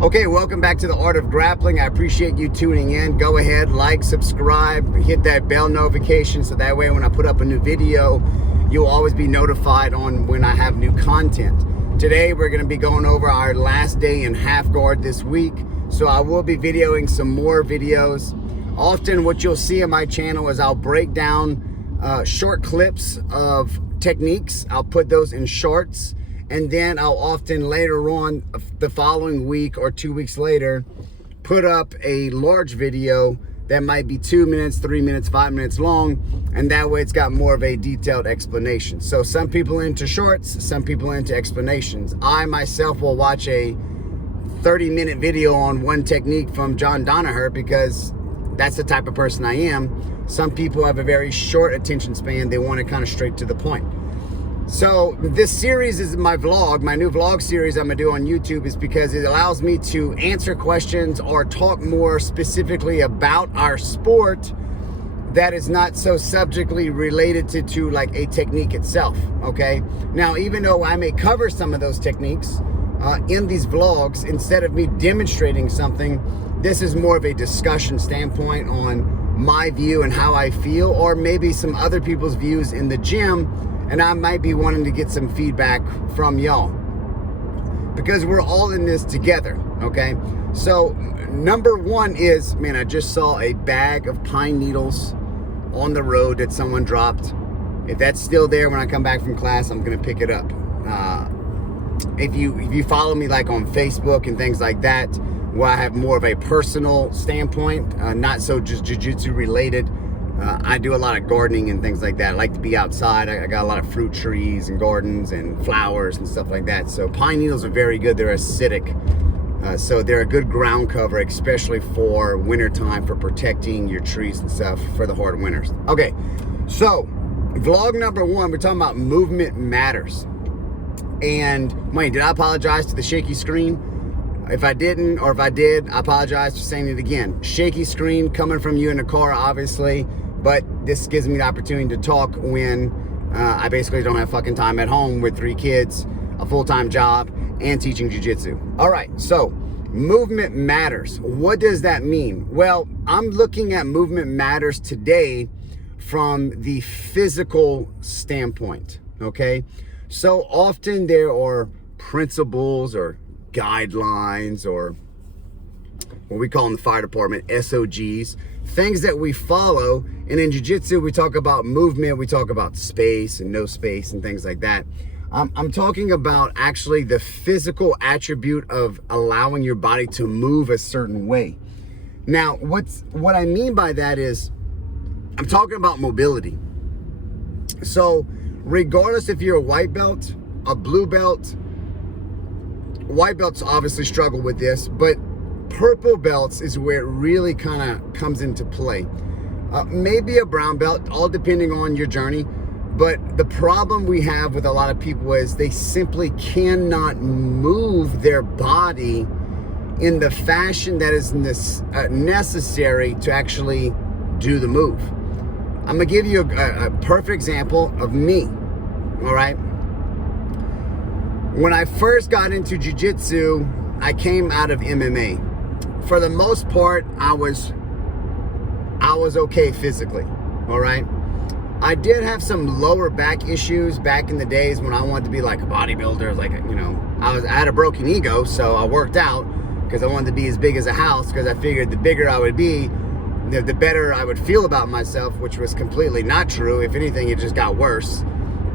Okay, welcome back to the Art of Grappling. I appreciate you tuning in. Go ahead, like, subscribe, hit that bell notification so that way when I put up a new video, you'll always be notified on when I have new content. Today, we're going to be going over our last day in half guard this week. So I will be videoing some more videos. Often what you'll see on my channel is I'll break down short clips of techniques. I'll put those in shorts. And then I'll often later on, the following week or 2 weeks later, put up a large video that might be 2 minutes, 3 minutes, 5 minutes long. And that way it's got more of a detailed explanation. So some people are into shorts, some people are into explanations. I myself will watch a 30-minute video on one technique from John Danaher because that's the type of person I am. Some people have a very short attention span. They want it kind of straight to the point. So this series is my vlog. My new vlog series I'm gonna do on YouTube is because it allows me to answer questions or talk more specifically about our sport that is not so subjectly related to like a technique itself, okay? Now, even though I may cover some of those techniques in these vlogs, instead of me demonstrating something, this is more of a discussion standpoint on my view and how I feel, or maybe some other people's views in the gym. And I might be wanting to get some feedback from y'all because we're all in this together, okay? So number one is, man, I just saw a bag of pine needles on the road that someone dropped. If that's still there when I come back from class, I'm gonna pick it up. If you follow me like on Facebook and things like that, where I have more of a personal standpoint, not so just jiu-jitsu related, I do a lot of gardening and things like that. I like to be outside. I got a lot of fruit trees and gardens and flowers and stuff like that. So pine needles are very good. They're acidic. So they're a good ground cover, especially for wintertime, for protecting your trees and stuff for the hard winters. Okay, so vlog number one, we're talking about movement matters. And wait, did I apologize to the shaky screen? If I didn't, or if I did, I apologize for saying it again. Shaky screen coming from you in the car, obviously. But this gives me the opportunity to talk when I basically don't have fucking time at home with 3 kids, a full-time job, and teaching jiu-jitsu. All right, so movement matters. What does that mean? Well, I'm looking at movement matters today from the physical standpoint, okay? So often there are principles or guidelines, or what we call in the fire department, SOGs, things that we follow. And in jiu-jitsu, we talk about movement, we talk about space and no space and things like that. I'm talking about actually the physical attribute of allowing your body to move a certain way. Now, what I mean by that is, I'm talking about mobility. So regardless if you're a white belt, a blue belt, white belts obviously struggle with this, but purple belts is where it really kind of comes into play. Maybe a brown belt, all depending on your journey. But the problem we have with a lot of people is they simply cannot move their body in the fashion that is necessary to actually do the move. I'm gonna give you a perfect example of me, all right? When I first got into jiu-jitsu, I came out of MMA. For the most part, I was okay physically, all right? I did have some lower back issues back in the days when I wanted to be like a bodybuilder, like, you know, I had a broken ego, so I worked out because I wanted to be as big as a house, because I figured the bigger I would be, the better I would feel about myself, which was completely not true. If anything, it just got worse.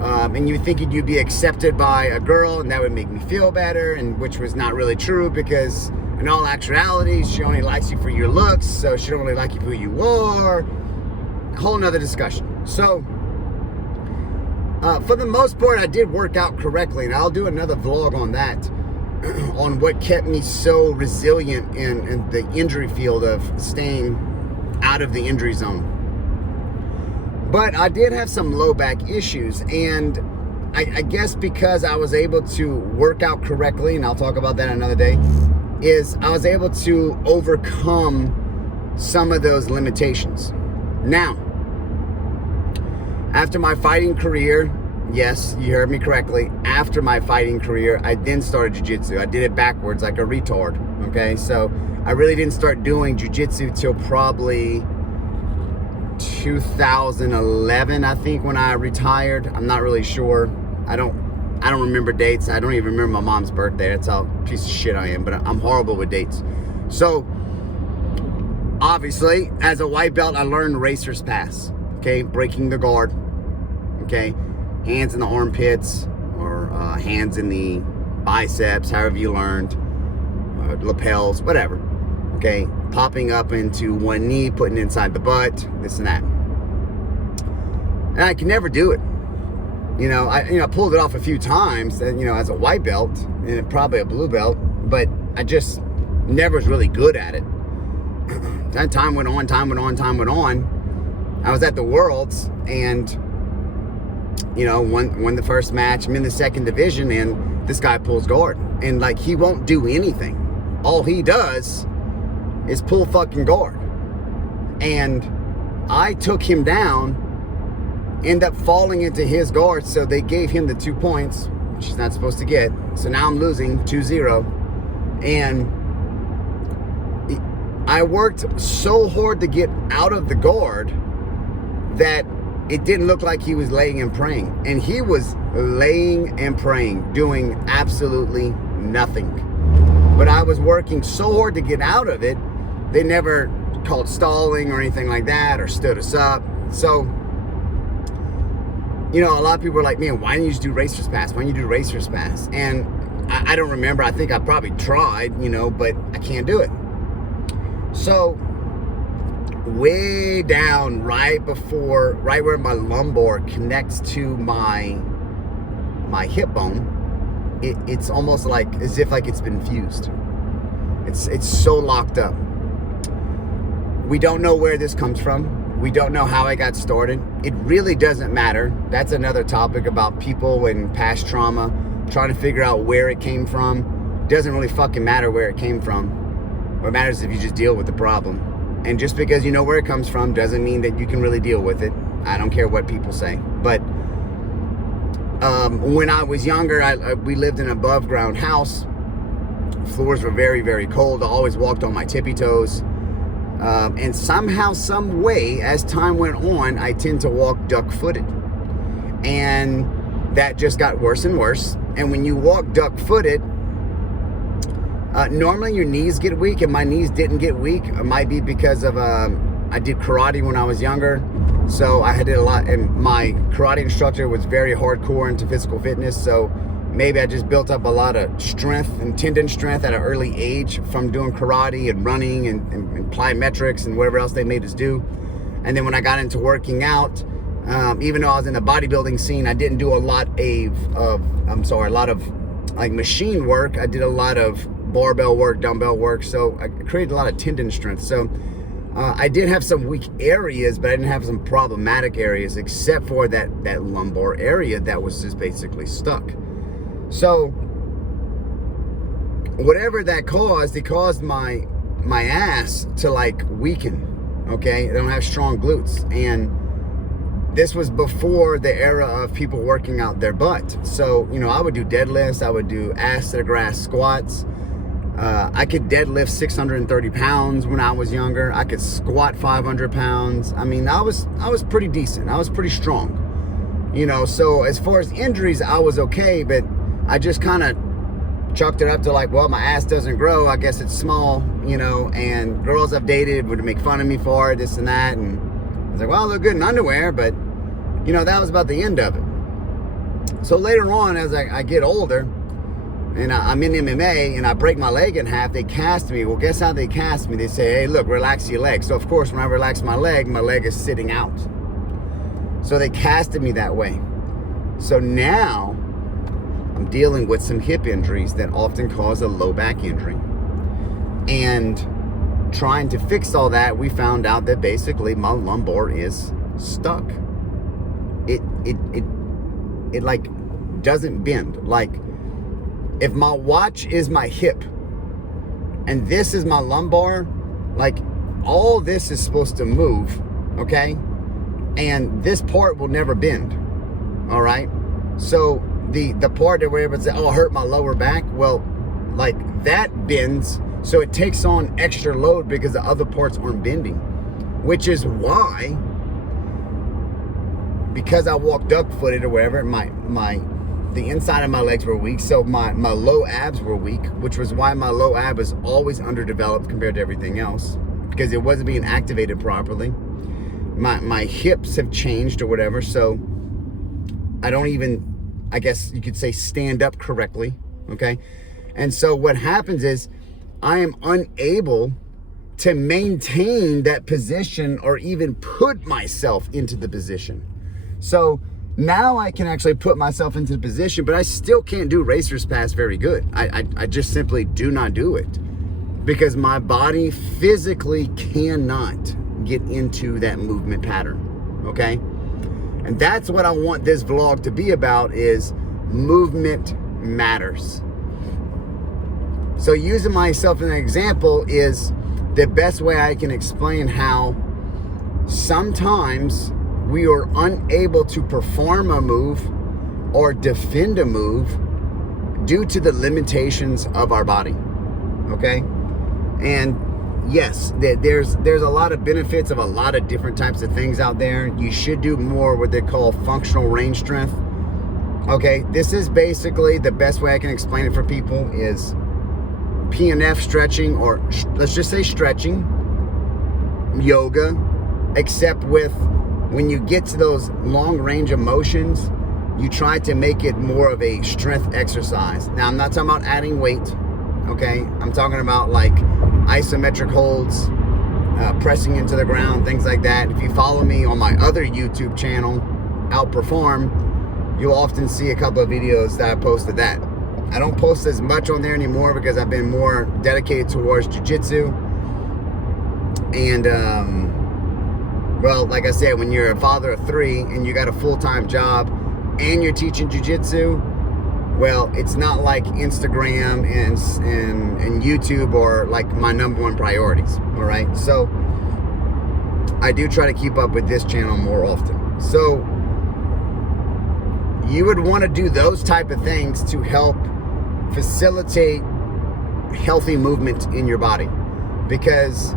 And you think you'd be accepted by a girl and that would make me feel better, and which was not really true, because in all actuality, she only likes you for your looks, so she don't really like you for who you are. A whole nother discussion. So, for the most part, I did work out correctly, and I'll do another vlog on that, on what kept me so resilient in the injury field of staying out of the injury zone. But I did have some low back issues, and I guess because I was able to work out correctly, and I'll talk about that another day, is I was able to overcome some of those limitations. Now, after my fighting career, yes, you heard me correctly. After my fighting career, I then started jiu-jitsu. I did it backwards like a retard, okay? So I really didn't start doing jiu-jitsu till probably 2011, I think, when I retired. I'm not really sure. I don't remember dates. I don't even remember my mom's birthday. That's how piece of shit I am, but I'm horrible with dates. So obviously, as a white belt, I learned racer's pass, okay? Breaking the guard, okay? Hands in the armpits, or hands in the biceps, however you learned, lapels, whatever, okay? Popping up into one knee, putting it inside the butt, this and that. And I could never do it. I pulled it off a few times, as a white belt, and probably a blue belt, but I just never was really good at it. That time went on. I was at the Worlds, and won the first match. I'm in the second division, and this guy pulls guard, and like, he won't do anything. All he does is pull fucking guard, and I took him down, end up falling into his guard, so they gave him the 2 points, which he's not supposed to get. So now I'm losing 2-0, and I worked so hard to get out of the guard that it didn't look like he was laying and praying. And he was laying and praying, doing absolutely nothing. But I was working so hard to get out of it, they never called stalling or anything like that, or stood us up. So, a lot of people are like, man, why didn't you just do racer's pass? Why didn't you do racer's pass? And I don't remember. I think I probably tried, but I can't do it. So way down, right where my lumbar connects to my hip bone, it's almost like as if like it's been fused. It's so locked up. We don't know where this comes from. We don't know how I got started. It really doesn't matter. That's another topic about people and past trauma, trying to figure out where it came from. It doesn't really fucking matter where it came from. What matters is if you just deal with the problem. And just because you know where it comes from doesn't mean that you can really deal with it. I don't care what people say. But when I was younger, we lived in an above ground house. Floors were very, very cold. I always walked on my tippy toes. And somehow, some way, as time went on, I tend to walk duck-footed. And that just got worse and worse. And when you walk duck-footed, normally your knees get weak, and my knees didn't get weak. It might be because of, I did karate when I was younger, so I did a lot, and my karate instructor was very hardcore into physical fitness, so maybe I just built up a lot of strength and tendon strength at an early age from doing karate and running and plyometrics and whatever else they made us do. And then when I got into working out, even though I was in the bodybuilding scene, I didn't do a lot of like machine work. I did a lot of barbell work, dumbbell work, so I created a lot of tendon strength. So I did have some weak areas, but I didn't have some problematic areas, except for that lumbar area that was just basically stuck. So whatever that caused, it caused my ass to like weaken. Okay, I don't have strong glutes, and this was before the era of people working out their butt. So I would do deadlifts, I would do ass to the grass squats. I could deadlift 630 pounds when I was younger. I could squat 500 pounds. I mean, I was pretty decent. I was pretty strong. So as far as injuries, I was okay, but I just kind of chalked it up to like, well, my ass doesn't grow. I guess it's small, and girls I've dated would make fun of me for it, this and that. And I was like, well, I look good in underwear, but that was about the end of it. So later on, as I get older, and I'm in MMA, and I break my leg in half, they cast me. Well, guess how they cast me? They say, hey, look, relax your leg. So, of course, when I relax my leg is sitting out. So they casted me that way. So now I'm dealing with some hip injuries that often cause a low back injury. And trying to fix all that, we found out that basically my lumbar is stuck. It like doesn't bend. Like, if my watch is my hip and this is my lumbar, like all this is supposed to move, okay? And this part will never bend, all right? So the part that we're able to say, oh, I hurt my lower back, well, like that bends, so it takes on extra load because the other parts aren't bending, which is why, because I walked duck-footed or whatever, the inside of my legs were weak, so my low abs were weak, which was why my low ab was always underdeveloped compared to everything else, because it wasn't being activated properly. My hips have changed or whatever, so I don't even, I guess you could say, stand up correctly, okay? And so what happens is I am unable to maintain that position or even put myself into the position. So now I can actually put myself into the position, but I still can't do racer's pass very good. I just simply do not do it because my body physically cannot get into that movement pattern, okay? And that's what I want this vlog to be about, is movement matters. So using myself as an example is the best way I can explain how sometimes we are unable to perform a move or defend a move due to the limitations of our body, okay? And yes, there's a lot of benefits of a lot of different types of things out there. You should do more what they call functional range strength. Okay, this is basically the best way I can explain it for people is PNF stretching, or let's just say stretching, yoga, except with when you get to those long range of motions, you try to make it more of a strength exercise. Now, I'm not talking about adding weight, okay? I'm talking about like isometric holds, pressing into the ground, things like that. If you follow me on my other YouTube channel, Outperform, you'll often see a couple of videos that I posted that. I don't post as much on there anymore because I've been more dedicated towards jiu-jitsu. And, well, like I said, when you're a father of 3 and you got a full-time job and you're teaching jiu-jitsu, well, it's not like Instagram and YouTube are like my #1 priorities, all right? So I do try to keep up with this channel more often. So you would want to do those type of things to help facilitate healthy movement in your body, because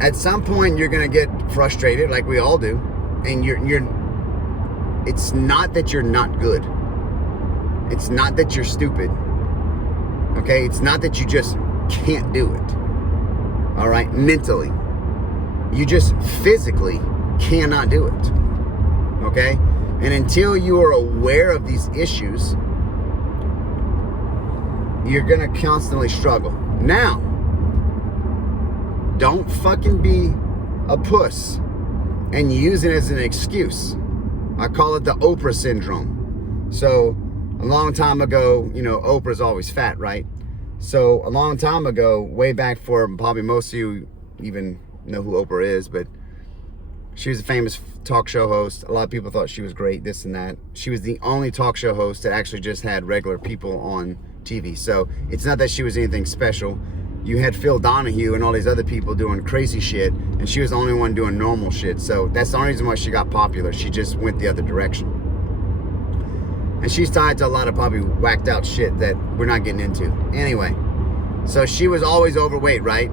at some point you're going to get frustrated, like we all do, and it's not that you're not good. It's not that you're stupid. Okay? It's not that you just can't do it. All right? Mentally. You just physically cannot do it. Okay? And until you are aware of these issues, you're going to constantly struggle. Now, don't fucking be a puss and use it as an excuse. I call it the Oprah syndrome. So a long time ago, you know, Oprah's always fat, right? So a long time ago, way back, for probably most of you even know who Oprah is, but she was a famous talk show host. A lot of people thought she was great, this and that. She was the only talk show host that actually just had regular people on TV. So it's not that she was anything special. You had Phil Donahue and all these other people doing crazy shit, and she was the only one doing normal shit. So that's the only reason why she got popular. She just went the other direction. And she's tied to a lot of probably whacked out shit that we're not getting into. Anyway, so she was always overweight, right?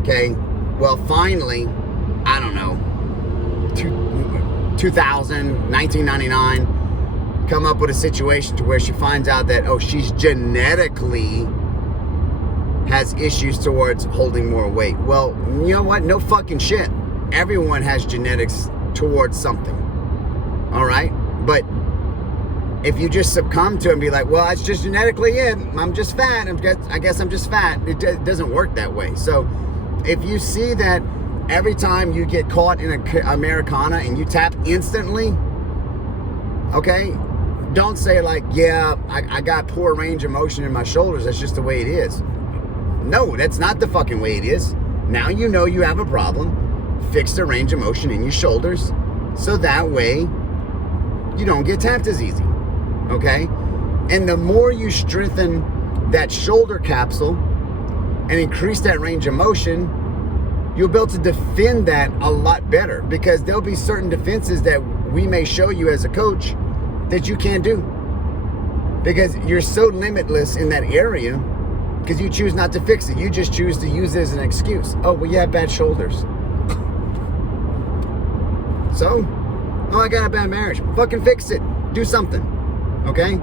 Okay, well, finally, I don't know, 1999, come up with a situation to where she finds out that, oh, she's genetically has issues towards holding more weight. Well, you know what? No fucking shit. Everyone has genetics towards something. All right? But if you just succumb to it and be like, well, it's just genetically it. I'm just fat. I guess I'm just fat. It doesn't work that way. So if you see that every time you get caught in an Americana and you tap instantly, okay, don't say like, yeah, I got poor range of motion in my shoulders. That's just the way it is. No, that's not the fucking way it is. Now you know you have a problem. Fix the range of motion in your shoulders so that way you don't get tapped as easy. Okay? And the more you strengthen that shoulder capsule and increase that range of motion, you'll be able to defend that a lot better, because there'll be certain defenses that we may show you as a coach that you can't do, because you're so limitless in that area because you choose not to fix it. You just choose to use it as an excuse. Oh, well, you have bad shoulders. So, oh, I got a bad marriage. Fucking fix it. Do something. Okay?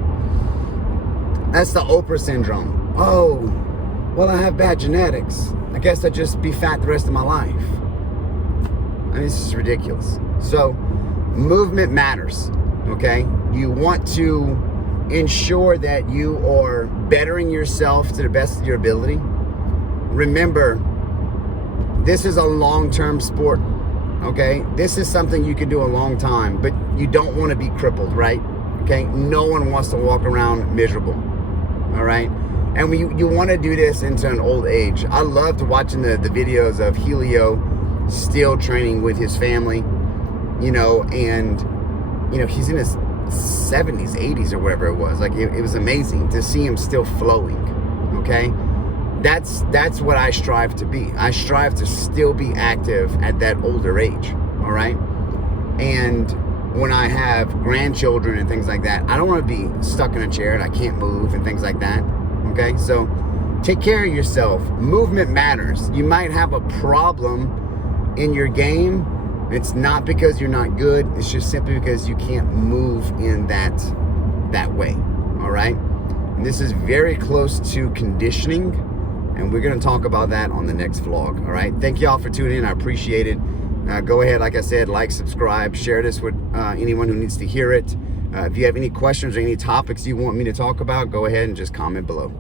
That's the Oprah syndrome. Oh, well, I have bad genetics. I guess I'll just be fat the rest of my life. I mean, this is ridiculous. So, movement matters. Okay? You want to ensure that you are bettering yourself to the best of your ability. Remember, this is a long-term sport. Okay? This is something you can do a long time, but you don't want to be crippled, right? Okay? No one wants to walk around miserable. All right? And you want to do this into an old age. I loved watching the videos of Julio still training with his family, you know, and, you know, he's in his 70s, 80s, or whatever it was. Like, it was amazing to see him still flowing. Okay? That's what I strive to be. I strive to still be active at that older age. All right? And when I have grandchildren and things like that, I don't want to be stuck in a chair and I can't move and things like that. Okay? So take care of yourself. Movement matters. You might have a problem in your game. It's not because you're not good. It's just simply because you can't move in that way. All right? And this is very close to conditioning, and we're going to talk about that on the next vlog. All right? Thank y'all for tuning in. I appreciate it. Go ahead, like I said, like, subscribe, share this with anyone who needs to hear it. If you have any questions or any topics you want me to talk about, go ahead and just comment below.